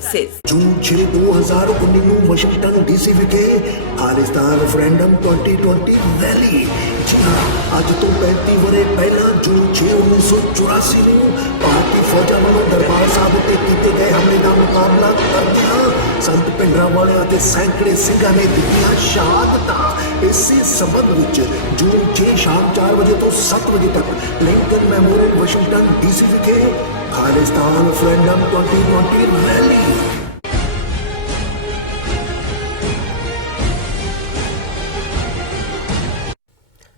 जून 6 2019 ਨੂੰ Washington DC ਵਿਖੇ Khalistan referendum 2020 rally. ਅੱਜ ਤੋਂ 35 ਵਰੇ ਪਹਿਲਾਂ ਜੂਨ 6 1984 ਨੂੰ ਭਾਰਤੀ ਫੌਜਾਂ ਵੱਲੋਂ ਦਰਬਾਰ ਸਾਹਿਬ ਉੱਤੇ ਕੀਤੇ ਗਏ ਹਮਲੇ ਦਾ ਮੁਕਾਬਲਾ ਕਰਦਿਆਂ ਸੰਤ ਭਿੰਡਰਾਂਵਾਲੇ ਅਤੇ ਸੈਂਕੜੇ ਸਿੰਘਾਂ ਨੇ ਦਿੱਤੀਆਂ ਸ਼ਹਾਦਤਾਂ। ਇਸੇ ਸੰਬੰਧ ਵਿੱਚ ਜੂਨ 6 ਸ਼ਾਮ 4 ਵਜੇ ਤੋਂ 7 ਵਜੇ ਤੱਕ ਲਿੰਕਨ ਮੈਮੋਰੀਅਲ ਵਾਸ਼ਿੰਗਟਨ ਡੀਸੀ ਵਿਖੇ ਖਾਲਿਸਤਾਨ ਰੈਫਰੈਂਡਮ 2020 ਰੈਲੀ।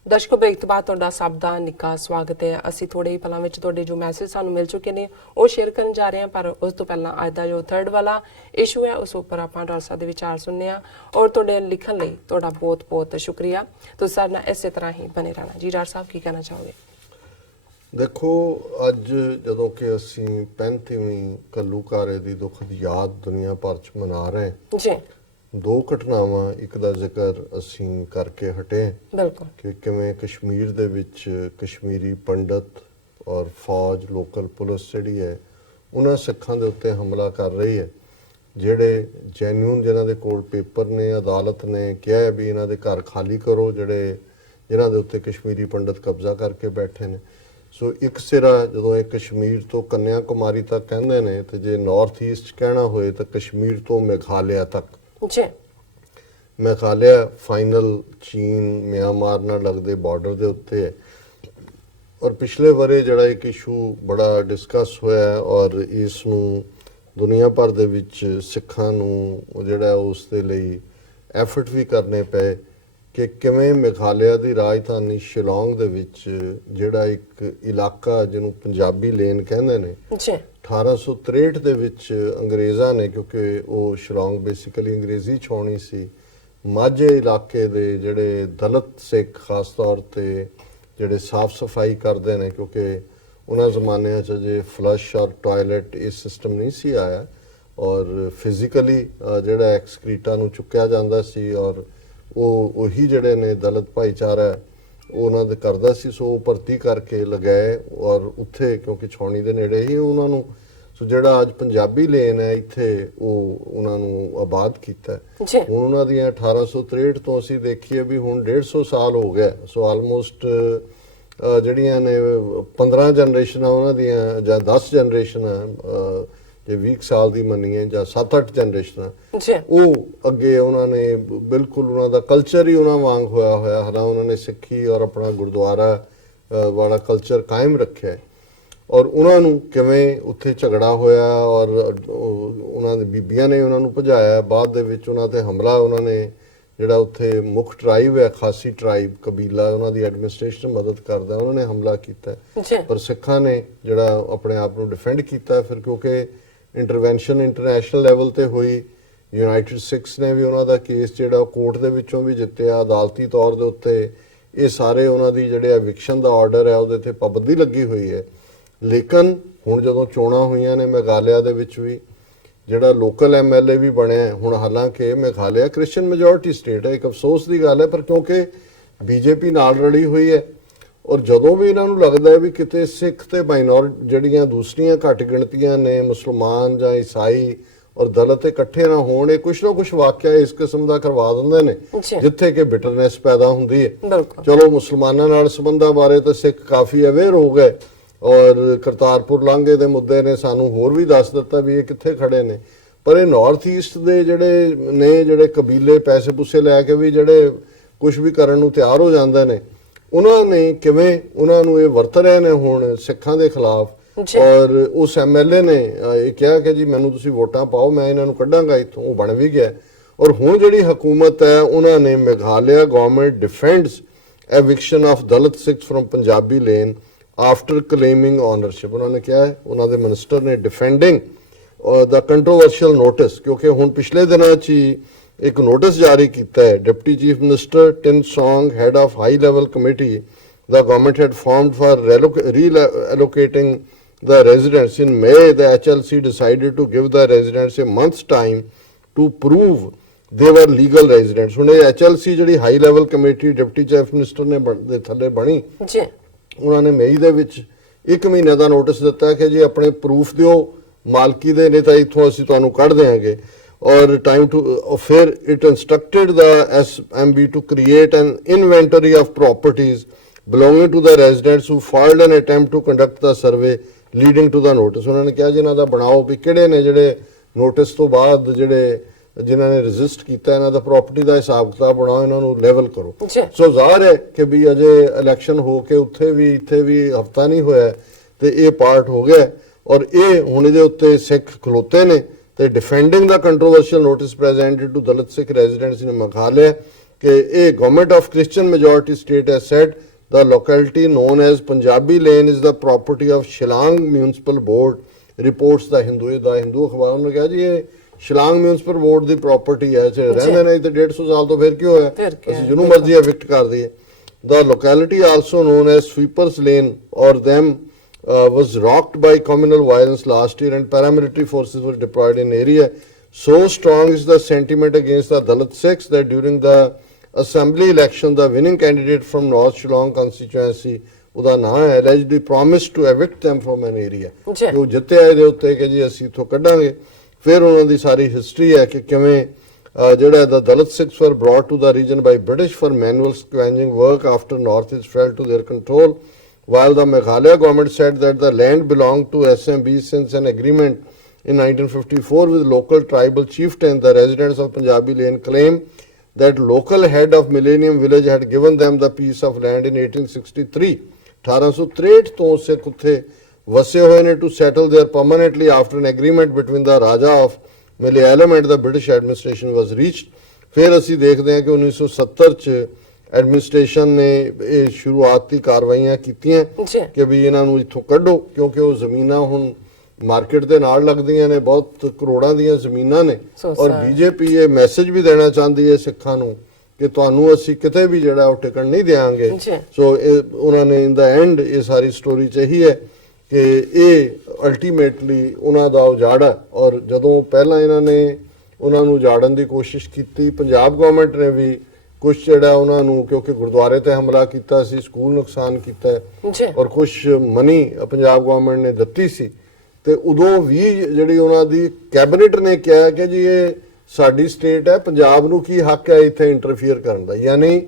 ਦਰਸ਼ਕੋ ਬ੍ਰੇਕ ਤੋਂ ਬਾਅਦ ਤੁਹਾਡਾ ਸਭ ਦਾ ਨਿੱਘਾ ਸਵਾਗਤ ਹੈ। ਅਸੀਂ ਥੋੜੇ ਹੀ ਪਲਾਂ ਵਿੱਚ ਤੁਹਾਡੇ ਜੋ ਮੈਸੇਜ ਸਾਨੂੰ ਮਿਲ ਚੁੱਕੇ ਨੇ ਉਹ ਸ਼ੇਅਰ ਕਰਨ ਜਾ ਰਹੇ ਹਾਂ, ਪਰ ਉਸ ਤੋਂ ਪਹਿਲਾਂ ਅੱਜ ਦਾ ਜੋ ਥਰਡ ਵਾਲਾ ਇਸ਼ੂ ਹੈ ਉਸ ਉੱਪਰ ਆਪਾਂ ਡਾਕਟਰ ਸਾਹਿਬ ਦੇ ਵਿਚਾਰ ਸੁਣਨੇ ਆ। ਔਰ ਤੁਹਾਡੇ ਲਿਖਣ ਲਈ ਤੁਹਾਡਾ ਬਹੁਤ ਬਹੁਤ ਸ਼ੁਕਰੀਆ। ਤੁਸੀਂ ਸਾਡੇ ਨਾਲ ਇਸੇ ਤਰ੍ਹਾਂ ਹੀ ਬਣੇ ਰਹਿਣਾ। ਜੀ ਡਾਕਟਰ ਸਾਹਿਬ ਕੀ ਕਹਿਣਾ ਚਾਹੋਗੇ? ਦੇਖੋ, ਅੱਜ ਜਦੋਂ ਕਿ ਅਸੀਂ 35ਵੀਂ ਘੱਲੂਘਾਰੇ ਦੀ ਦੁਖਦ ਯਾਦ ਦੁਨੀਆ ਭਰ 'ਚ ਮਨਾ ਰਹੇ ਜੀ, ਦੋ ਘਟਨਾਵਾਂ ਇੱਕ ਦਾ ਜ਼ਿਕਰ ਅਸੀਂ ਕਰਕੇ ਹਟੇ ਬਿਲਕੁਲ ਕਿ ਕਿਵੇਂ ਕਸ਼ਮੀਰ ਦੇ ਵਿੱਚ ਕਸ਼ਮੀਰੀ ਪੰਡਤ ਔਰ ਫੌਜ ਲੋਕਲ ਪੁਲਿਸ ਜਿਹੜੀ ਹੈ ਉਹਨਾਂ ਸਿੱਖਾਂ ਦੇ ਉੱਤੇ ਹਮਲਾ ਕਰ ਰਹੀ ਹੈ, ਜਿਹੜੇ ਜੈਨੂਨ ਜਿਨ੍ਹਾਂ ਦੇ ਕੋਲ ਪੇਪਰ ਨੇ, ਅਦਾਲਤ ਨੇ ਕਿਹਾ ਵੀ ਇਹਨਾਂ ਦੇ ਘਰ ਖਾਲੀ ਕਰੋ ਜਿਨ੍ਹਾਂ ਦੇ ਉੱਤੇ ਕਸ਼ਮੀਰੀ ਪੰਡਤ ਕਬਜ਼ਾ ਕਰਕੇ ਬੈਠੇ ਨੇ। ਸੋ ਇੱਕ ਸਿਰਾ ਜਦੋਂ ਇਹ ਕਸ਼ਮੀਰ ਤੋਂ ਕੰਨਿਆ ਕੁਮਾਰੀ ਤੱਕ ਕਹਿੰਦੇ ਨੇ, ਤੇ ਜੇ ਨਾਰਥ ਈਸਟ ਕਹਿਣਾ ਹੋਏ ਤਾਂ ਕਸ਼ਮੀਰ ਤੋਂ ਮੇਘਾਲਿਆ ਤੱਕ। ਜੀ, ਮੇਘਾਲਿਆ ਫਾਈਨਲ ਚੀਨ ਮਿਆਂਮਾਰ ਨਾਲ ਲੱਗਦੇ ਬਾਰਡਰ ਦੇ ਉੱਤੇ ਹੈ। ਔਰ ਪਿਛਲੇ ਵਰੇ ਜਿਹੜਾ ਇੱਕ ਇਸ਼ੂ ਬੜਾ ਡਿਸਕਸ ਹੋਇਆ ਔਰ ਇਸ ਨੂੰ ਦੁਨੀਆ ਭਰ ਦੇ ਵਿੱਚ ਸਿੱਖਾਂ ਨੂੰ ਜਿਹੜਾ ਉਸ ਦੇ ਲਈ ਐਫਰਟ ਵੀ ਕਰਨੇ ਪਏ ਕਿ ਕਿਵੇਂ ਮੇਘਾਲਿਆ ਦੀ ਰਾਜਧਾਨੀ ਸ਼ਿਲੌਂਗ ਦੇ ਵਿੱਚ ਜਿਹੜਾ ਇੱਕ ਇਲਾਕਾ ਜਿਹਨੂੰ ਪੰਜਾਬੀ ਲੇਨ ਕਹਿੰਦੇ ਨੇ, 1863 ਦੇ ਵਿੱਚ ਅੰਗਰੇਜ਼ਾਂ ਨੇ, ਕਿਉਂਕਿ ਉਹ ਸ਼ਿਲੌਂਗ ਬੇਸਿਕਲੀ ਅੰਗਰੇਜ਼ੀ ਛਾਉਣੀ ਸੀ, ਮਾਝੇ ਇਲਾਕੇ ਦੇ ਜਿਹੜੇ ਦਲਿਤ ਸਿੱਖ ਖਾਸ ਤੌਰ ਤੇ ਜਿਹੜੇ ਸਾਫ਼ ਸਫਾਈ ਕਰਦੇ ਨੇ, ਕਿਉਂਕਿ ਉਹਨਾਂ ਜ਼ਮਾਨਿਆਂ 'ਚ ਜੇ ਫਲਸ਼ ਔਰ ਟਾਇਲਟ ਇਹ ਸਿਸਟਮ ਨਹੀਂ ਸੀ ਆਇਆ ਔਰ ਫਿਜ਼ੀਕਲੀ ਜਿਹੜਾ ਐਕਸਕ੍ਰੀਟਾ ਨੂੰ ਚੁੱਕਿਆ ਜਾਂਦਾ ਸੀ ਔਰ ਉਹੀ ਜਿਹੜੇ ਨੇ ਦਲਿਤ ਭਾਈਚਾਰਾ ਉਹਨਾਂ ਦੇ ਕਰਦਾ ਸੀ। ਸੋ ਉਹ ਭਰਤੀ ਕਰਕੇ ਲਗਾਏ ਔਰ ਉੱਥੇ ਕਿਉਂਕਿ ਛਾਉਣੀ ਦੇ ਨੇੜੇ ਹੀ ਉਹਨਾਂ ਨੂੰ, ਸੋ ਜਿਹੜਾ ਅੱਜ ਪੰਜਾਬੀ ਲੇਨ ਹੈ ਇੱਥੇ ਉਹ ਉਹਨਾਂ ਨੂੰ ਆਬਾਦ ਕੀਤਾ। ਹੁਣ ਉਹਨਾਂ ਦੀਆਂ 1863 ਤੋਂ ਅਸੀਂ ਦੇਖੀਏ ਵੀ ਹੁਣ 150 ਸਾਲ ਹੋ ਗਿਆ। ਸੋ ਆਲਮੋਸਟ ਜਿਹੜੀਆਂ ਨੇ 15 ਜਨਰੇਸ਼ਨਾਂ ਉਹਨਾਂ ਦੀਆਂ ਜਾਂ 10 ਜਨਰੇਸ਼ਨਾਂ ਜੇ 20 ਸਾਲ ਦੀ ਮੰਨੀਏ ਜਾਂ 7-8 ਜਨਰੇਸ਼ਨਾਂ, ਉਹ ਅੱਗੇ ਉਹਨਾਂ ਨੇ ਬਿਲਕੁਲ ਉਹਨਾਂ ਦਾ ਕਲਚਰ ਹੀ ਉਹਨਾਂ ਵਾਂਗ ਹੋਇਆ। ਹਾਲਾਂ ਉਹਨਾਂ ਨੇ ਸਿੱਖੀ ਔਰ ਆਪਣਾ ਗੁਰਦੁਆਰਾ ਵਾਲਾ ਕਲਚਰ ਕਾਇਮ ਰੱਖਿਆ ਔਰ ਉਹਨਾਂ ਨੂੰ ਕਿਵੇਂ ਉੱਥੇ ਝਗੜਾ ਹੋਇਆ ਔਰ ਉਹਨਾਂ ਦੇ ਬੀਬੀਆਂ ਨੇ ਉਹਨਾਂ ਨੂੰ ਭਜਾਇਆ। ਬਾਅਦ ਦੇ ਵਿੱਚ ਉਹਨਾਂ ਤੇ ਹਮਲਾ, ਉਹਨਾਂ ਨੇ ਜਿਹੜਾ ਉੱਥੇ ਮੁੱਖ ਟਰਾਈਬ ਹੈ ਖਾਸੀ ਟਰਾਈਬ ਕਬੀਲਾ, ਉਹਨਾਂ ਦੀ ਐਡਮਿਨਿਸਟ੍ਰੇਸ਼ਨ ਮਦਦ ਕਰਦਾ, ਉਹਨਾਂ ਨੇ ਹਮਲਾ ਕੀਤਾ ਪਰ ਸਿੱਖਾਂ ਨੇ ਜਿਹੜਾ ਆਪਣੇ ਆਪ ਨੂੰ ਡਿਫੈਂਡ ਕੀਤਾ। ਫਿਰ ਕਿਉਂਕਿ ਇੰਟਰਵੈਂਸ਼ਨ ਇੰਟਰਨੈਸ਼ਨਲ ਲੈਵਲ ਤੇ ਹੋਈ, ਯੂਨਾਈਟਿਡ ਸਿੱਖਸ ਨੇ ਵੀ ਉਹਨਾਂ ਦਾ ਕੇਸ ਜਿਹੜਾ ਕੋਰਟ ਦੇ ਵਿੱਚੋਂ ਵੀ ਜਿੱਤਿਆ, ਅਦਾਲਤੀ ਤੌਰ ਦੇ ਉੱਤੇ ਇਹ ਸਾਰੇ ਉਹਨਾਂ ਦੀ ਜਿਹੜੇ ਐਵਿਕਸ਼ਨ ਦਾ ਆਰਡਰ ਹੈ ਉਹਦੇ ਤੇ ਪਾਬੰਦੀ ਲੱਗੀ ਹੋਈ ਹੈ। ਲੇਕਿਨ ਹੁਣ ਜਦੋਂ ਚੋਣਾਂ ਹੋਈਆਂ ਨੇ ਮੇਘਾਲਿਆ ਦੇ ਵਿੱਚ ਵੀ ਜਿਹੜਾ ਲੋਕਲ MLA ਵੀ ਬਣਿਆ ਹੁਣ, ਹਾਲਾਂਕਿ ਮੇਘਾਲਿਆ ਕ੍ਰਿਸਚੀਅਨ ਮੈਜੋਰਿਟੀ ਸਟੇਟ ਹੈ, ਇੱਕ ਅਫਸੋਸ ਦੀ ਗੱਲ ਹੈ, ਪਰ ਕਿਉਂਕਿ BJP ਨਾਲ ਰਲੀ ਹੋਈ ਹੈ ਔਰ ਜਦੋਂ ਵੀ ਇਹਨਾਂ ਨੂੰ ਲੱਗਦਾ ਹੈ ਵੀ ਕਿਤੇ ਸਿੱਖ ਤੇ ਮਾਈਨੋਰਿਟੀ ਜਿਹੜੀਆਂ ਦੂਸਰੀਆਂ ਘੱਟ ਗਿਣਤੀਆਂ ਨੇ, ਮੁਸਲਮਾਨ ਜਾਂ ਈਸਾਈ ਔਰ ਦਲਿਤ ਇਕੱਠੇ ਨਾ ਹੋਣ, ਇਹ ਕੁਛ ਨਾ ਕੁਛ ਵਾਕਿਆ ਇਸ ਕਿਸਮ ਦਾ ਕਰਵਾ ਦਿੰਦੇ ਨੇ ਜਿੱਥੇ ਕਿ ਬਿਟਰਨੈਸ ਪੈਦਾ ਹੁੰਦੀ ਹੈ। ਚਲੋ ਮੁਸਲਮਾਨਾਂ ਨਾਲ ਸੰਬੰਧਾਂ ਬਾਰੇ ਤਾਂ ਸਿੱਖ ਕਾਫੀ ਅਵੇਅਰ ਹੋ ਗਏ ਔਰ ਕਰਤਾਰਪੁਰ ਲਾਂਘੇ ਦੇ ਮੁੱਦੇ ਨੇ ਸਾਨੂੰ ਹੋਰ ਵੀ ਦੱਸ ਦਿੱਤਾ ਵੀ ਇਹ ਕਿੱਥੇ ਖੜੇ ਨੇ, ਪਰ ਇਹ ਨਾਰਥ ਈਸਟ ਦੇ ਜਿਹੜੇ ਕਬੀਲੇ ਪੈਸੇ ਪੂਸੇ ਲੈ ਕੇ ਵੀ ਜਿਹੜੇ ਕੁਝ ਵੀ ਕਰਨ ਨੂੰ ਤਿਆਰ ਹੋ ਜਾਂਦੇ ਨੇ, ਉਹਨਾਂ ਨੇ ਕਿਵੇਂ ਉਹਨਾਂ ਨੂੰ ਇਹ ਵਰਤ ਰਹੇ ਨੇ ਹੁਣ ਸਿੱਖਾਂ ਦੇ ਖਿਲਾਫ। ਔਰ ਉਸ MLA ਨੇ ਇਹ ਕਿਹਾ ਕਿ ਜੀ ਮੈਨੂੰ ਤੁਸੀਂ ਵੋਟਾਂ ਪਾਓ, ਮੈਂ ਇਹਨਾਂ ਨੂੰ ਕੱਢਾਂਗਾ ਇੱਥੋਂ, ਉਹ ਬਣ ਵੀ ਗਿਆ। ਔਰ ਹੁਣ ਜਿਹੜੀ ਹਕੂਮਤ ਹੈ ਉਹਨਾਂ ਨੇ Meghalaya government defends eviction of Dalit Sikhs from Punjabi lane after claiming ownership. ਉਹਨਾਂ ਨੇ ਕਿਹਾ ਹੈ, ਉਹਨਾਂ ਦੇ ਮਿਨਿਸਟਰ ਨੇ, ਡਿਫੈਂਡਿੰਗ ਦਾ ਕੰਟਰੋਵਰਸ਼ੀਅਲ ਨੋਟਿਸ, ਕਿਉਂਕਿ ਹੁਣ ਪਿਛਲੇ ਦਿਨਾਂ 'ਚ ਹੀ ਇੱਕ ਨੋਟਿਸ ਜਾਰੀ ਕੀਤਾ ਹੈ। Deputy chief minister tin song, head of high level committee the government had formed for reallocating the residents. In May, the HLC decided to give the residents a month's time to prove they were legal residents. ਹੁਣ ਇਹ HLC ਜਿਹੜੀ high level committee deputy chief minister ਨੇ ਦੇ ਥੱਲੇ ਬਣੀ, ਉਹਨਾਂ ਨੇ ਮਈ ਦੇ ਵਿੱਚ 1 ਮਹੀਨੇ ਦਾ ਨੋਟਿਸ ਦਿੱਤਾ ਕਿ ਜੀ ਆਪਣੇ ਪ੍ਰੂਫ ਦਿਓ ਮਾਲਕੀ ਦੇ ਨਹੀਂ ਤਾਂ ਇੱਥੋਂ ਅਸੀਂ ਤੁਹਾਨੂੰ ਕੱਢ ਦਿਆਂਗੇ। ਔਰ ਟਾਈਮ ਟੂ ਫਿਰ it instructed the SMB to create an inventory of properties belonging to the residents who filed an attempt to conduct the survey leading to the notice। ਉਹਨਾਂ ਨੇ ਕਿਹਾ ਜੀ ਇਹਨਾਂ ਦਾ ਬਣਾਓ ਵੀ ਕਿਹੜੇ ਨੇ ਜਿਹੜੇ ਨੋਟਿਸ ਤੋਂ ਬਾਅਦ ਜਿਹੜੇ ਜਿਨ੍ਹਾਂ ਨੇ ਰਜਿਸਟ ਕੀਤਾ, ਇਹਨਾਂ ਦਾ ਪ੍ਰਾਪਰਟੀ ਦਾ ਹਿਸਾਬ ਕਿਤਾਬ ਬਣਾਓ, ਇਹਨਾਂ ਨੂੰ ਲੈਵਲ ਕਰੋ। ਸੋ ਜ਼ਾਹਰ ਹੈ ਕਿ ਵੀ ਅਜੇ ਇਲੈਕਸ਼ਨ ਹੋ ਕੇ ਉੱਥੇ ਵੀ ਇੱਥੇ ਵੀ ਹਫਤਾ ਨਹੀਂ ਹੋਇਆ ਤੇ ਇਹ ਪਾਰਟ ਹੋ ਗਿਆ ਔਰ ਇਹ ਹੁਣ ਇਹਦੇ ਉੱਤੇ ਸਿੱਖ ਖਲੋਤੇ ਨੇ ਤੇ defending the controversial notice presented to Dalit Sikh residents in Meghalaya ਕਿ ਇਹ government of Christian majority state has said the locality known as Punjabi Lane is the property of Shillong Municipal Board, reports the Hindu ਅਖਬਾਰ ਨੇ ਕਿਹਾ ਜੀ ਇਹ Shillong municipal board ਦੀ property ਹੈ, ਰਹਿੰਦੇ ਨੇ ਤੇ 150 ਸਾਲ ਤੋਂ ਫਿਰ ਕੀ ਹੋਇਆ, ਅਸੀਂ ਜਿਹਨੂੰ ਮਰਜ਼ੀ ਐਵਿਕਟ ਕਰ ਦਈਏ। The locality also known as Sweepers Lane or them was rocked by communal violence last year and paramilitary forces were deployed in area. So strong is the sentiment against the Dalit Sikhs that during the assembly election the winning candidate from North Shillong constituency ਉਹਦਾ ਨਾਂ ਹੈ allegedly promised to evict them from an area। ਉਹ ਜਿੱਤੇ ਆਏ ਦੇ ਉੱਤੇ ਕਿ ਜੀ ਅਸੀਂ ਇੱਥੋਂ ਕੱਢਾਂਗੇ। ਫਿਰ ਉਹਨਾਂ ਦੀ ਸਾਰੀ ਹਿਸਟਰੀ ਹੈ ਕਿ ਕਿਵੇਂ ਜਿਹੜਾ the Dalit Sikhs were brought to the region by British for manual scavenging work after Northeast fell to their control, while the Meghalaya government said that the land belonged to SMB since an agreement in 1954 with local tribal chieftain। The residents of Punjabi Lane claim that local head of Millennium Village had given them the piece of land in 1863। 1863 ਤੋਂ ਸਿੱਖ ਉੱਥੇ ਵਸੇ ਹੋਏ ਨੇ to settle there permanently after an agreement between the Raja of Malayalam and the British administration was reached। ਫਿਰ ਅਸੀਂ ਦੇਖਦੇ ਹਾਂ ਕਿ 1970 ਚ ਐਡਮਿਨਿਸਟ੍ਰੇਸ਼ਨ ਨੇ ਇਹ ਸ਼ੁਰੂਆਤੀ ਕਾਰਵਾਈਆਂ ਕੀਤੀਆਂ ਕਿ ਵੀ ਇਹਨਾਂ ਨੂੰ ਇੱਥੋਂ ਕੱਢੋ ਕਿਉਂਕਿ ਉਹ ਜ਼ਮੀਨਾਂ ਹੁਣ ਮਾਰਕੀਟ ਦੇ ਨਾਲ ਲੱਗਦੀਆਂ ਨੇ, ਬਹੁਤ ਕਰੋੜਾਂ ਦੀਆਂ ਜ਼ਮੀਨਾਂ ਨੇ। ਔਰ ਬੀਜੇਪੀ ਇਹ ਮੈਸੇਜ ਵੀ ਦੇਣਾ ਚਾਹੁੰਦੀ ਹੈ ਸਿੱਖਾਂ ਨੂੰ ਕਿ ਤੁਹਾਨੂੰ ਅਸੀਂ ਕਿਤੇ ਵੀ ਜਿਹੜਾ ਉਹ ਟਿਕਣ ਨਹੀਂ ਦੇਵਾਂਗੇ। ਸੋ ਇਹ ਉਹਨਾਂ ਨੇ ਇਨ ਦਾ ਐਂਡ ਇਹ ਸਾਰੀ ਸਟੋਰੀ ਚ ਇਹੀ ਹੈ ਕਿ ਇਹ ਅਲਟੀਮੇਟਲੀ ਉਹਨਾਂ ਦਾ ਉਜਾੜਾ। ਔਰ ਜਦੋਂ ਪਹਿਲਾਂ ਇਹਨਾਂ ਨੇ ਉਹਨਾਂ ਨੂੰ ਉਜਾੜਨ ਦੀ ਕੋਸ਼ਿਸ਼ ਕੀਤੀ, ਪੰਜਾਬ ਗਵਰਨਮੈਂਟ ਨੇ ਵੀ ਕੁਛ ਜਿਹੜਾ ਉਹਨਾਂ ਨੂੰ ਕਿਉਂਕਿ ਗੁਰਦੁਆਰੇ ਤੇ ਹਮਲਾ ਕੀਤਾ ਸੀ, ਸਕੂਲ ਨੁਕਸਾਨ ਕੀਤਾ ਔਰ ਕੁਛ ਮਨੀ ਪੰਜਾਬ ਗਵਰਨਮੈਂਟ ਨੇ ਦਿੱਤੀ ਸੀ ਤੇ ਉਦੋਂ ਵੀ ਜਿਹੜੀ ਉਹਨਾਂ ਦੀ ਕੈਬਨਿਟ ਨੇ ਕਿਹਾ ਕਿ ਜੀ ਇਹ ਸਾਡੀ ਸਟੇਟ ਹੈ, ਪੰਜਾਬ ਨੂੰ ਕੀ ਹੱਕ ਹੈ ਇੱਥੇ ਇੰਟਰਫੀਅਰ ਕਰਨ ਦਾ, ਯਾਨੀ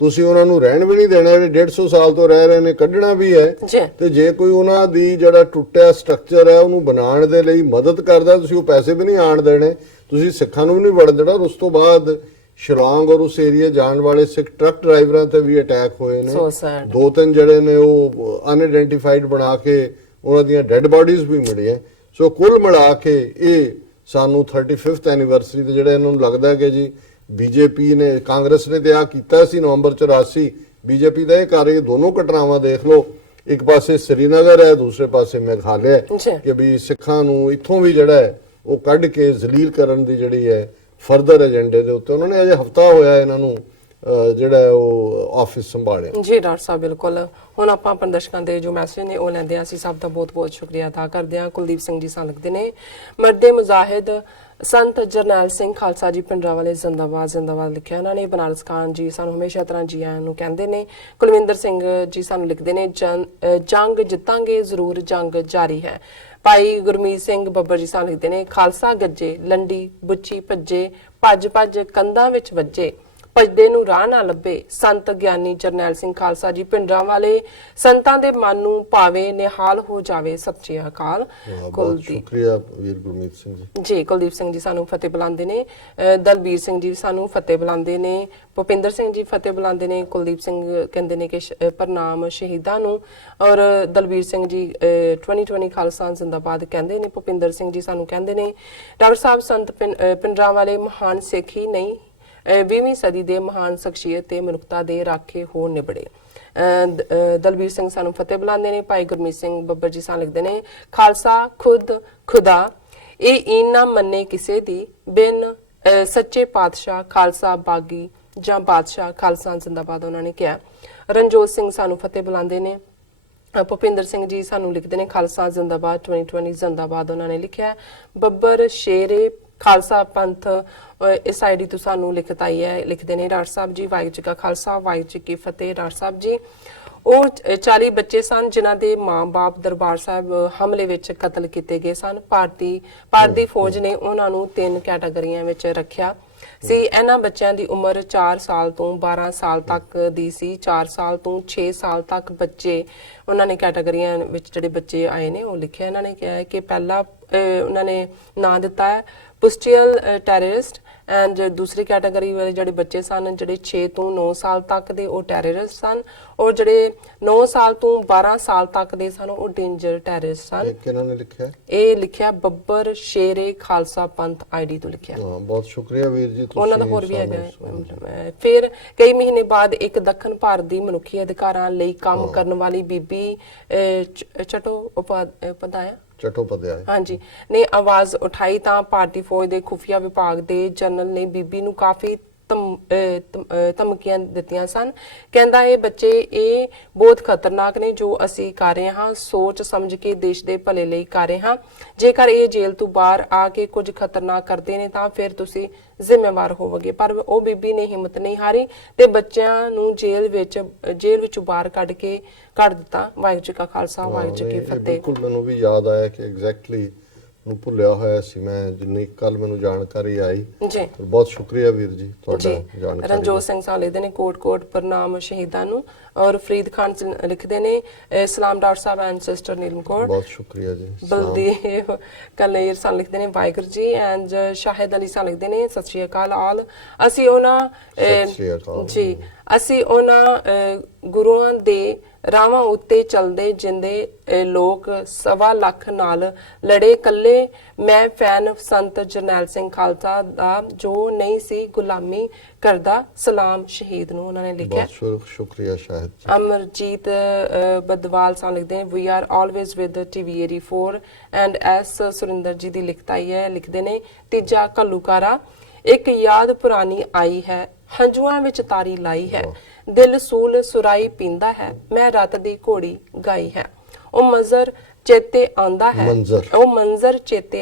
ਤੁਸੀਂ ਉਹਨਾਂ ਨੂੰ ਰਹਿਣ ਵੀ ਨਹੀਂ ਦੇਣਾ, ਜਿਹੜੇ 150 ਸਾਲ ਤੋਂ ਰਹਿ ਰਹੇ ਨੇ ਕੱਢਣਾ ਵੀ ਹੈ ਤੇ ਜੇ ਕੋਈ ਉਹਨਾਂ ਦੀ ਜਿਹੜਾ ਟੁੱਟਿਆ ਸਟਰਕਚਰ ਹੈ ਉਹਨੂੰ ਬਣਾਉਣ ਦੇ ਲਈ ਮਦਦ ਕਰਦਾ ਤੁਸੀਂ ਉਹ ਪੈਸੇ ਵੀ ਨਹੀਂ ਆਣ ਦੇਣੇ, ਤੁਸੀਂ ਸਿੱਖਾਂ ਨੂੰ ਵੀ ਨਹੀਂ ਵੜਨ ਦੇਣਾ। ਉਸ ਤੋਂ ਬਾਅਦ ਸ਼ਿਲਾਂਗ ਔਰ ਉਸ ਏਰੀਆ ਜਾਣ ਵਾਲੇ ਸਿੱਖ ਟਰੱਕ ਡਰਾਈਵਰਾਂ ਤੇ ਵੀ ਅਟੈਕ ਹੋਏ ਨੇ, 2-3 ਜਿਹੜੇ ਨੇ ਉਹ ਅਨਆਇਡੈਂਟੀਫਾਈਡ ਬਣਾ ਕੇ ਉਹਨਾਂ ਦੀਆਂ ਡੈੱਡ ਬਾਡੀਜ਼ ਵੀ ਮਿਲੀਆਂ। ਸੋ ਕੁੱਲ ਮਿਲਾ ਕੇ ਇਹ ਸਾਨੂੰ 35th ਐਨੀਵਰਸਰੀ ਤੇ ਜਿਹੜਾ ਇਹਨਾਂ ਨੂੰ ਲੱਗਦਾ ਕਿ ਜੀ ਬੀਜੇਪੀ ਨੇ ਕਾਂਗਰਸ ਨੇ ਤੇ ਆ ਕੀਤਾ ਸੀ ਨਵੰਬਰ 84, ਬੀਜੇਪੀ ਦਾ ਇਹ ਕਰ ਰਹੀ ਦੋਨੋਂ ਘਟਨਾਵਾਂ ਦੇਖ ਲਓ, ਇੱਕ ਪਾਸੇ ਸ੍ਰੀਨਗਰ ਹੈ, ਦੂਸਰੇ ਪਾਸੇ ਮੇਘਾਲਿਆ ਕਿ ਵੀ ਸਿੱਖਾਂ ਨੂੰ ਇੱਥੋਂ ਵੀ ਜਿਹੜਾ ਹੈ ਉਹ ਕੱਢ ਕੇ ਜ਼ਲੀਲ ਕਰਨ ਦੀ ਜਿਹੜੀ ਹੈ ਫਰਦਰ ਏਜੰਡੇ ਦੇ ਉੱਤੇ ਉਹਨਾਂ ਨੇ ਅਜੇ ਹਫਤਾ ਹੋਇਆ ਇਹਨਾਂ ਨੂੰ ਜਿਹੜਾ ਉਹ ਆਫਿਸ ਸੰਭਾਲਿਆ। ਜੀ ਡਾਕਟਰ ਸਾਹਿਬ ਬਿਲਕੁਲ। ਹੁਣ ਆਪਾਂ ਪ੍ਰਦਰਸ਼ਕਾਂ ਦੇ ਜੋ ਮੈਸੇਜ ਨੇ ਉਹ ਲੈਂਦੇ ਹਾਂ। ਅਸੀਂ ਸਭ ਦਾ ਬਹੁਤ-ਬਹੁਤ ਸ਼ੁਕਰੀਆ ਅਦਾ ਕਰਦੇ ਹਾਂ। ਕੁਲਦੀਪ ਸਿੰਘ ਜੀ ਸਾਨੂੰ ਲਿਖਦੇ ਨੇ, ਮਰਦੇ ਮੁਜਾਹਿਦ ਸੰਤ ਜਰਨੈਲ ਸਿੰਘ ਖਾਲਸਾ ਜੀ ਪਿੰਡਰਾਂ ਵਾਲੇ ਜ਼ਿੰਦਾਬਾਦ ਜ਼ਿੰਦਾਬਾਦ ਲਿਖਿਆ ਉਹਨਾਂ ਨੇ। ਬਨਾਰਸ ਖਾਨ ਜੀ ਸਾਨੂੰ ਹਮੇਸ਼ਾ ਤਰ੍ਹਾਂ ਜੀ ਆਇਆਂ ਨੂੰ ਕਹਿੰਦੇ ਨੇ। ਕੁਲਵਿੰਦਰ ਸਿੰਘ ਜੀ ਸਾਨੂੰ ਲਿਖਦੇ ਨੇ, ਜੰਗ ਜਿੱਤਾਂਗੇ ਜ਼ਰੂਰ, ਜੰਗ ਜਾਰੀ ਹੈ। ਭਾਈ ਗੁਰਮੀਤ ਸਿੰਘ ਬੱਬਰ ਜੀ ਸਾਨੂੰ ਲਿਖਦੇ ਨੇ, ਖਾਲਸਾ ਗੱਜੇ ਲੰਡੀ ਬੁੱਚੀ ਭੱਜੇ, ਭੱਜ ਭੱਜ ਕੰਧਾਂ ਵਿੱਚ ਵੱਜੇ, ਭਜਦੇ ਨੂੰ ਰਾਹ ਨਾ ਲੱਭੇ, ਸੰਤ ਗਿਆਨੀ ਜਰਨੈਲ ਸਿੰਘ ਖਾਲਸਾ ਜੀ ਪਿੰਡਰਾਂ ਵਾਲੇ, ਸੰਤਾਂ ਦੇ ਮਨ ਨੂੰ ਭਾਵੇ ਨਿਹਾਲ ਹੋ ਜਾਵੇ ਸੱਚੇ ਅਕਾਲ। ਸ਼ੁਕਰੀਆ ਵੀਰ ਗੁਰਮੀਤ ਸਿੰਘ ਜੀ। ਜੀ ਕੁਲਦੀਪ ਸਿੰਘ ਜੀ ਸਾਨੂੰ ਫਤਿਹ ਬੁਲਾਉਂਦੇ ਨੇ, ਦਲਬੀਰ ਸਿੰਘ ਜੀ ਸਾਨੂੰ ਫਤਿਹ ਬੁਲਾਉਂਦੇ ਨੇ, ਭੁਪਿੰਦਰ ਸਿੰਘ ਜੀ ਫਤਿਹ ਬੁਲਾਉਂਦੇ ਨੇ। ਕੁਲਦੀਪ ਸਿੰਘ ਕਹਿੰਦੇ ਨੇ ਕਿ ਪ੍ਰਣਾਮ ਸ਼ਹੀਦਾਂ ਨੂੰ, ਔਰ ਦਲਬੀਰ ਸਿੰਘ ਜੀ 2020 ਖਾਲਸਾ ਜ਼ਿੰਦਾਬਾਦ ਕਹਿੰਦੇ ਨੇ। ਭੁਪਿੰਦਰ ਸਿੰਘ ਜੀ ਸਾਨੂੰ ਕਹਿੰਦੇ ਨੇ, ਡਾਕਟਰ ਸਾਹਿਬ ਸੰਤ ਪਿੰਡਰਾਂ ਵਾਲੇ ਮਹਾਨ ਸਿੱਖ ਹੀ ਨਹੀਂ 20ਵੀਂ ਸਦੀ ਦੇ ਮਹਾਨ ਸ਼ਖਸੀਅਤ ਤੇ ਮਨੁੱਖਤਾ ਦੇ ਰਾਖੇ ਹੋ ਨਿਬੜੇ। ਦਲਬੀਰ ਸਿੰਘ ਸਾਨੂੰ ਫਤਿਹ ਬੁਲਾਉਂਦੇ ਨੇ। ਭਾਈ ਗੁਰਮੀਤ ਸਿੰਘ ਬੱਬਰ ਜੀ ਸਾਨੂੰ ਲਿਖਦੇ ਨੇ, ਖਾਲਸਾ ਖੁਦ ਖੁਦਾ ਇਹ ਈਨ ਨਾ ਮੰਨੇ ਕਿਸੇ ਦੀ, ਬਿਨ ਸੱਚੇ ਪਾਤਸ਼ਾਹ ਖਾਲਸਾ ਬਾਗੀ ਜਾਂ ਬਾਦਸ਼ਾਹ ਖਾਲਸਾ ਜ਼ਿੰਦਾਬਾਦ ਉਹਨਾਂ ਨੇ ਕਿਹਾ। ਰਣਜੋਤ ਸਿੰਘ ਸਾਨੂੰ ਫਤਿਹ ਬੁਲਾਉਂਦੇ ਨੇ। ਭੁਪਿੰਦਰ ਸਿੰਘ ਜੀ ਸਾਨੂੰ ਲਿਖਦੇ ਨੇ, ਖਾਲਸਾ ਜ਼ਿੰਦਾਬਾਦ 2020 ਜ਼ਿੰਦਾਬਾਦ ਉਹਨਾਂ ਨੇ ਲਿਖਿਆ। ਬੱਬਰ ਸ਼ੇਰੇ ਖਾਲਸਾ ਪੰਥ ਇਸ ਆਈਡੀ ਤੋਂ ਸਾਨੂੰ ਲਿਖਤ ਆਈ ਹੈ, ਲਿਖਦੇ ਨੇ, ਡਾਕਟਰ ਸਾਹਿਬ ਜੀ ਵਾਹਿਗੁਰੂ ਜੀ ਕਾ ਖਾਲਸਾ ਵਾਹਿਗੁਰੂ ਜੀ ਕੀ ਫਤਿਹ। ਡਾਕਟਰ ਸਾਹਿਬ ਜੀ ਉਹ 40 ਬੱਚੇ ਸਨ ਜਿਨ੍ਹਾਂ ਦੇ ਮਾਂ-ਬਾਪ ਦਰਬਾਰ ਸਾਹਿਬ ਹਮਲੇ ਵਿੱਚ ਕਤਲ ਕੀਤੇ ਗਏ ਸਨ। ਭਾਰਤੀ ਫੌਜ ਨੇ ਉਹਨਾਂ ਨੂੰ 3 ਕੈਟਾਗਰੀਆਂ ਵਿੱਚ ਰੱਖਿਆ ਸੀ। ਇਹਨਾਂ ਬੱਚਿਆਂ ਦੀ ਉਮਰ 4 ਸਾਲ ਤੋਂ 12 ਸਾਲ ਤੱਕ ਦੀ ਸੀ। 4 ਸਾਲ ਤੋਂ 6 ਸਾਲ ਤੱਕ ਬੱਚੇ ਉਹਨਾਂ ਨੇ ਕੈਟਾਗਰੀਆਂ ਵਿੱਚ ਜਿਹੜੇ ਬੱਚੇ ਆਏ ਨੇ ਉਹ ਲਿਖਿਆ। ਇਹਨਾਂ ਨੇ ਕਿਹਾ ਹੈ ਕਿ ਪਹਿਲਾ ਉਹਨਾਂ ਨੇ ਨਾਂ ਦਿੱਤਾ ਹੈ ਪੁਸਟੀਅਲ ਟੈਰਰਿਸਟ ਐਂਡ ਦੂਸਰੀ ਕੈਟਾਗਰੀ ਵਾਲੇ ਜਿਹੜੇ ਬੱਚੇ ਸਨ ਜਿਹੜੇ 6 ਤੋਂ 9 ਸਾਲ ਤੱਕ ਦੇ ਉਹ ਟੈਰਰਿਸਟ ਸਨ, ਔਰ ਜਿਹੜੇ 9 ਸਾਲ ਤੋਂ 12 ਸਾਲ ਤੱਕ ਦੇ ਸਨ ਉਹ ਡੇਂਜਰ ਟੈਰਰਿਸਟ ਸਨ। ਕਿਹਨਾਂ ਨੇ ਲਿਖਿਆ? ਇਹ ਲਿਖਿਆ ਬੱਬਰ ਸ਼ੇਰੇ ਖਾਲਸਾ ਪੰਥ ਆਈਡੀ ਤੋਂ ਲਿਖਿਆ। ਬਹੁਤ ਸ਼ੁਕਰੀਆ ਵੀਰ ਜੀ, ਤੁਸੀਂ ਉਹਨਾਂ ਦਾ ਹੋਰ ਵੀ ਹੈਗਾ। ਫਿਰ ਕਈ ਮਹੀਨੇ ਬਾਅਦ ਇੱਕ ਦੱਖਣ ਭਾਰਤ ਦੀ ਮਨੁੱਖੀ ਅਧਿਕਾਰਾਂ ਲਈ ਕੰਮ ਕਰਨ ਵਾਲੀ ਬੀਬੀ ਚਟੋਪਾਧਿਆਏ ਹਾਂਜੀ ਨੇ ਆਵਾਜ਼ ਉਠਾਈ ਤਾਂ ਭਾਰਤੀ ਫੌਜ ਦੇ ਖੁਫੀਆ ਵਿਭਾਗ ਦੇ ਜਨਰਲ ਨੇ ਬੀਬੀ ਨੂੰ ਕਾਫੀ ਧਮਕੀਆਂ ਦਿੱਤੀਆਂ ਸਨ। ਕਹਿੰਦਾ ਇਹ ਬੱਚੇ ਇਹ ਬਹੁਤ ਖਤਰਨਾਕ ਨੇ ਜੋ ਅਸੀਂ ਕਰ ਰਹੇ ਹਾਂ, ਸੋਚ ਸਮਝ ਕੇ ਦੇਸ਼ ਦੇ ਭਲੇ ਲਈ ਕਰ ਰਹੇ ਹਾਂ। ਜੇਕਰ ਇਹ ਜੇਲ੍ਹ ਤੋਂ ਬਾਹਰ ਆ ਕੇ ਕੁਝ ਖਤਰਨਾਕ ਕਰਦੇ ਨੇ ਤਾਂ ਫਿਰ ਤੁਸੀਂ ਜ਼ਿੰਮੇਵਾਰ ਹੋਵੋਗੇ। ਪਰ ਉਹ ਬੀਬੀ ਨੇ ਹਿੰਮਤ ਨਹੀਂ ਹਾਰੀ ਤੇ ਬੱਚਿਆਂ ਨੂੰ ਜੇਲ੍ਹ ਵਿੱਚੋਂ ਬਾਹਰ ਕੱਢ ਦਿੱਤਾ। ਵਾਹਿਗੁਰੂ ਜੀ ਕਾ ਖਾਲਸਾ, ਵਾਹਿਗੁਰੂ ਜੀ ਕੀ ਫਤਿਹ। ਬਿਲਕੁਲ ਮੈਨੂੰ ਵੀ ਯਾਦ ਆਇਆ ਕਿ ਐਗਜ਼ੈਕਟਲੀ ਨੂੰ ਭੁੱਲਿਆ ਹੋਇਆ ਸੀ ਮੈਂ, ਜਿੰਨੀ ਕੱਲ ਮੈਨੂੰ ਜਾਣਕਾਰੀ ਆਈ ਜੀ। ਬਹੁਤ ਸ਼ੁਕਰੀਆ ਵੀਰ ਜੀ ਤੁਹਾਡਾ ਜਾਣਕਾਰੀ। ਰਣਜੋਤ ਸਿੰਘ ਸਾਹਿਬ ਲਿਖਦੇ ਨੇ ਕੋਟ ਪ੍ਰਣਾਮ ਸ਼ਹੀਦਾਂ ਨੂੰ, ਔਰ ਫਰੀਦ ਖਾਨ ਲਿਖਦੇ ਨੇ ਸਲਾਮ doctor Sahib and sister Neelam Kaur. ਬਹੁਤ ਸ਼ੁਕਰੀਆ ਜੀ। ਬਲਦੇਵ ਕਲੇਰ ਸਾਹਿਬ ਲਿਖਦੇ ਨੇ ਵਾਹਿਗੁਰੂ ਜੀ ਐਂਡ ਸ਼ਾਹਿਦ ਅਲੀ ਸਾਹਿਬ ਲਿਖਦੇ ਨੇ ਸਤਿ ਸ਼੍ਰੀ ਅਕਾਲ ਆਲ। ਅਸੀਂ ਉਹਨਾਂ ਗੁਰੂਆਂ ਦੇ ਰਾਵਾਂ ਉੱਤੇ ਚੱਲਦੇ ਜਿੰਦੇ ਲੋਕ 1.25 ਲੱਖ ਨਾਲ ਲੜੇ ਕੱਲੇ ਮੈਂ ਫੈਨ ਸੰਤ ਜਰਨੈਲ ਸਿੰਘ ਖਾਲਸਾ ਦਾ ਜੋ ਨਹੀਂ ਸੀ ਗੁਲਾਮੀ ਕਰਦਾ, ਸਲਾਮ ਸ਼ਹੀਦ ਨੂੰ ਉਹਨਾਂ ਨੇ ਲਿਖਿਆ। ਬਹੁਤ ਸ਼ੁਕਰੀਆ ਸ਼ਾਹਿਦ ਜੀ। ਅਮਰਜੀਤ ਬਦਵਾਲ ਸਾਹਿਬ ਲਿਖਦੇ ਨੇ we are always with TV 84 and S Surinder ji ਦੀ ਲਿਖਤ ਆਈ ਹੈ। ਲਿਖਦੇ ਨੇ ਤੀਜਾ ਘੱਲੂਕਾਰਾ ਇੱਕ ਯਾਦ ਪੁਰਾਣੀ ਆਈ ਹੈ, ਹੰਝੂਆਂ ਵਿੱਚ ਤਾਰੀ ਲਾਈ ਹੈ, ਦਿਲ ਸੂਲ ਸੁਰਾਈ ਪੀਂਦਾ ਹੈ, ਮੈਂ ਰਾਤ ਦੀ ਘੋੜੀ ਗਾਈ ਹੈ। ਉਹ ਮੰਜ਼ਰ ਚੇਤੇ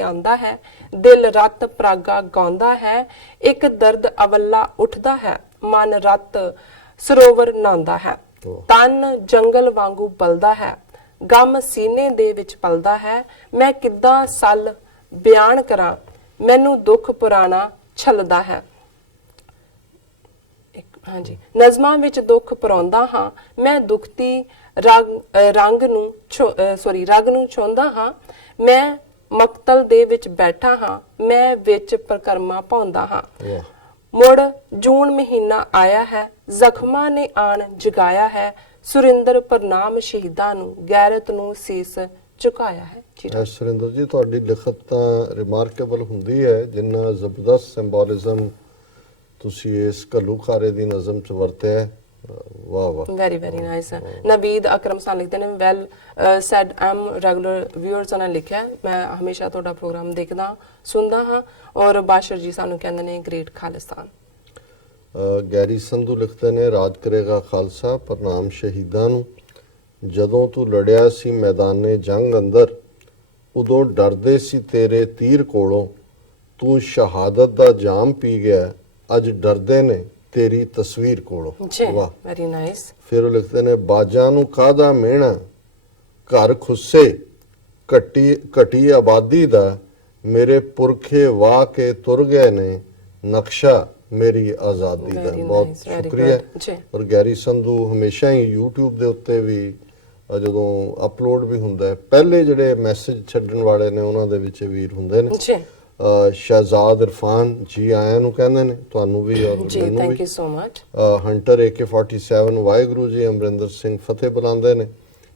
ਆਉਂਦਾ ਹੈ, ਦਿਲ ਰਤ ਪ੍ਰਾਗਾ ਗਾਉਂਦਾ ਹੈ, ਇੱਕ ਦਰਦ ਅਵੱਲਾ ਉੱਠਦਾ ਹੈ, ਮਨ ਰਤ ਸਰੋਵਰ ਨਾਂਦਾ ਹੈ, ਤਨ ਜੰਗਲ ਵਾਂਗੂ ਬਲਦਾ ਹੈ, ਗਮ ਸੀਨੇ ਦੇ ਵਿੱਚ ਪਲਦਾ ਹੈ, ਮੈਂ ਕਿੱਦਾਂ ਸੱਲ ਬਿਆਨ ਕਰਾਂ, ਮੈਨੂੰ ਦੁੱਖ ਪੁਰਾਣਾ ਛਲਦਾ ਹੈ। ਹਾਂਜੀ ਨਜ਼ਮਾਂ ਵਿੱਚ ਦੁੱਖ ਪਰਾਉਂਦਾ ਹਾਂ, ਮੈਂ ਦੁਖਤੀ ਰੰਗ ਨੂੰ ਛੋਂਦਾ ਹਾਂ, ਮੈਂ ਮਕਤਲ ਦੇ ਵਿੱਚ ਬੈਠਾ ਹਾਂ, ਮੈਂ ਵਿੱਚ ਪ੍ਰਕਰਮਾ ਪਾਉਂਦਾ ਹਾਂ। ਮੁੜ ਜੂਨ ਮਹੀਨਾ ਆਇਆ ਹੈ, ਜ਼ਖਮਾਂ ਨੇ ਆਣ ਜਗਾਇਆ ਹੈ, ਸੁਰਿੰਦਰ ਪ੍ਰਣਾਮ ਸ਼ਹੀਦਾਂ ਨੂੰ, ਗੈਰਤ ਨੂੰ ਸੀਸ ਝੁਕਾਇਆ ਹੈ। ਸੁਰਿੰਦਰ ਜੀ ਤੁਹਾਡੀ ਲਿਖਤ ਤਾਂ ਰਿਮਾਰਕੇਬਲ ਹੁੰਦੀ ਹੈ, ਜਿੰਨਾ ਜ਼ਬਰਦਸਤ ਸਿੰਬੋਲਿਜ਼ਮ ਤੁਸੀਂ ਇਸ ਘੱਲੂਕਾਰੇ ਦੀ ਨਜ਼ਮ ਚ ਵਰਤਿਆ। ਵਾਹ ਵਾਹ, ਵੈਰੀ ਨਾਈਸ। ਨਵੀਦ ਅਕਰਮ ਸਾਹਿਬ ਲਿਖਦੇ ਨੇ ਵੈਲ ਸੈਡ ਆਮ ਰੈਗੂਲਰ ਵਿਊਅਰਸ ਨੇ ਲਿਖਿਆ, ਮੈਂ ਹਮੇਸ਼ਾ ਤੁਹਾਡਾ ਪ੍ਰੋਗਰਾਮ ਦੇਖਦਾ ਸੁਣਦਾ ਹਾਂ। ਔਰ ਬਾਸ਼ਰ ਜੀ ਸਾਨੂੰ ਕਹਿੰਦੇ ਨੇ ਗ੍ਰੇਟ ਖਾਲਿਸਤਾਨ। ਗੈਰੀ ਸੰਧੂ ਲਿਖਦੇ ਨੇ ਰਾਜ ਕਰੇਗਾ ਖਾਲਸਾ, ਪ੍ਰਣਾਮ ਸ਼ਹੀਦਾਂ ਨੂੰ, ਜਦੋਂ ਤੂੰ ਲੜਿਆ ਸੀ ਮੈਦਾਨੇ ਜੰਗ ਅੰਦਰ, ਉਦੋਂ ਡਰਦੇ ਸੀ ਤੇਰੇ ਤੀਰ ਕੋਲੋਂ, ਤੂੰ ਸ਼ਹਾਦਤ ਦਾ ਜਾਮ ਪੀ ਗਿਆ, ਅੱਜ ਡਰਦੇ ਨੇ ਤੇਰੀ ਤਸਵੀਰ ਕੋਲੋਂ। ਵਾਹ, ਵੈਰੀ ਨਾਈਸ। ਫਿਰ ਉਹ ਲਿਖਦੇ ਨੇ ਬਾਜਾਂ ਨੂੰ ਕਾਹਦਾ ਮਿਹਣਾ, ਘਰ ਖੁੱਸੇ ਘਟੀ ਆਬਾਦੀ ਦਾ, ਮੇਰੇ ਪੁਰਖੇ ਵਾਹ ਕੇ ਤੁਰ ਗਏ ਨੇ, ਨਕਸ਼ਾ ਮੇਰੀ ਆਜ਼ਾਦੀ ਦਾ। ਬਹੁਤ ਸ਼ੁਕਰੀਆ। ਔਰ ਗੈਰੀ ਸੰਧੂ ਹਮੇਸ਼ਾ ਹੀ YouTube ਦੇ ਉੱਤੇ ਵੀ ਜਦੋਂ ਅਪਲੋਡ ਵੀ ਹੁੰਦਾ, ਪਹਿਲੇ ਜਿਹੜੇ ਮੈਸੇਜ ਛੱਡਣ ਵਾਲੇ ਨੇ ਉਹਨਾਂ ਦੇ ਵਿੱਚ ਵੀਰ ਹੁੰਦੇ ਨੇ। ਸ਼ਹਿਜ਼ਾਦ ਇਰਫਾਨ ਜੀ ਆਇਆਂ ਨੂੰ ਕਹਿੰਦੇ ਨੇ, ਤੁਹਾਨੂੰ ਵੀ ਔਰ ਮੈਨੂੰ ਵੀ। Thank you so much. Hunter AK47 Waheguru ji, Amarinder Singh Fateh ਬੁਲਾਉਂਦੇ ਨੇ।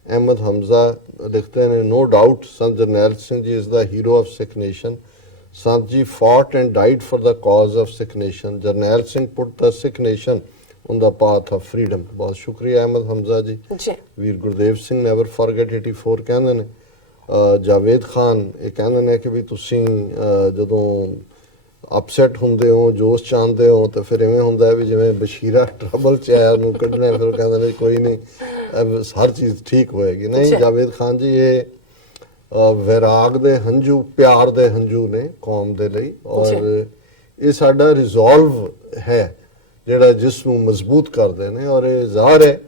ਅਹਿਮਦ ਹਮਜ਼ਾ ਲਿਖਦੇ ਨੇ no doubt Sant Jarnail Singh ji is the hero of Sikh nation. Sant ji fought and died for the cause of Sikh nation. Jarnail Singh put the Sikh nation on the path of freedom. ਬਹੁਤ ਸ਼ੁਕਰੀਆ ਅਹਿਮਦ ਹਮਜ਼ਾ ਜੀ। ਵੀਰ Gurdev Singh never forget 84 ਕਹਿੰਦੇ ਨੇ। ਜਾਵੇਦ ਖਾਨ ਇਹ ਕਹਿੰਦੇ ਨੇ ਕਿ ਵੀ ਤੁਸੀਂ ਜਦੋਂ ਅਪਸੈਟ ਹੁੰਦੇ ਹੋ, ਜੋਸ਼ ਚ ਆਉਂਦੇ ਹੋ, ਤਾਂ ਫਿਰ ਇਵੇਂ ਹੁੰਦਾ ਹੈ ਵੀ ਜਿਵੇਂ ਬਸ਼ੀਰਾ ਟਰਬਲ ਚ ਆਇਆ ਨੂੰ ਕੱਢਣਾ, ਫਿਰ ਕਹਿੰਦੇ ਨੇ ਕੋਈ ਨਹੀਂ ਹਰ ਚੀਜ਼ ਠੀਕ ਹੋਏਗੀ। ਨਹੀਂ ਜਾਵੇਦ ਖਾਨ ਜੀ, ਇਹ ਵੈਰਾਗ ਦੇ ਹੰਝੂ, ਪਿਆਰ ਦੇ ਹੰਝੂ ਨੇ ਕੌਮ ਦੇ ਲਈ, ਔਰ ਇਹ ਸਾਡਾ ਰਿਜ਼ੋਲਵ ਹੈ ਜਿਹੜਾ ਜਿਸ ਨੂੰ ਮਜ਼ਬੂਤ ਕਰਦੇ ਨੇ। ਔਰ ਇਹ ਜ਼ਾਹਰ ਹੈ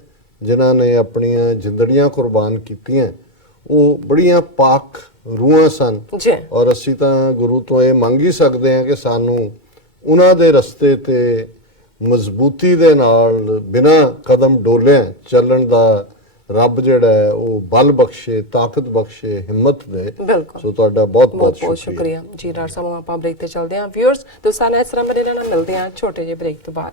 ਜਿਨ੍ਹਾਂ ਨੇ ਆਪਣੀਆਂ ਜ਼ਿੰਦੜੀਆਂ ਕੁਰਬਾਨ ਕੀਤੀਆਂ, ਉਹ ਬੜੀਆਂ ਪਾਕ ਰੂਹਾਂ ਸਨ। ਜੀ। ਔਰ ਅਸੀਂ ਤਾਂ ਗੁਰੂ ਤੋਂ ਇਹ ਮੰਗ ਹੀ ਸਕਦੇ ਹਾਂ ਕਿ ਸਾਨੂੰ ਉਹਨਾਂ ਦੇ ਰਸਤੇ ਤੇ ਮਜ਼ਬੂਤੀ ਦੇ ਨਾਲ ਬਿਨਾਂ ਕਦਮ ਡੋਲਿਆਂ ਚੱਲਣ ਦਾ ਰੱਬ ਜਿਹੜਾ ਹੈ ਉਹ ਬਲ ਬਖਸ਼ੇ, ਤਾਕਤ ਬਖਸ਼ੇ, ਹਿੰਮਤ ਦੇ। ਬਿਲਕੁਲ। ਸੋ ਤੁਹਾਡਾ ਬਹੁਤ ਬਹੁਤ ਬਹੁਤ ਸ਼ੁਕਰੀਆ ਜੀ। ਡਾਕਟਰ ਸਾਹਿਬ ਆਪਾਂ ਬ੍ਰੇਕ ਤੇ ਚੱਲਦੇ ਹਾਂ। ਵਿਊਅਰਸ ਤੁਸੀਂ ਸਾਨੂੰ ਇਸ ਤਰ੍ਹਾਂ ਮੇਰੇ ਨਾਲ ਮਿਲਦੇ ਹਾਂ ਛੋਟੇ ਜਿਹੇ ਬ੍ਰੇਕ ਤੋਂ ਬਾਅਦ।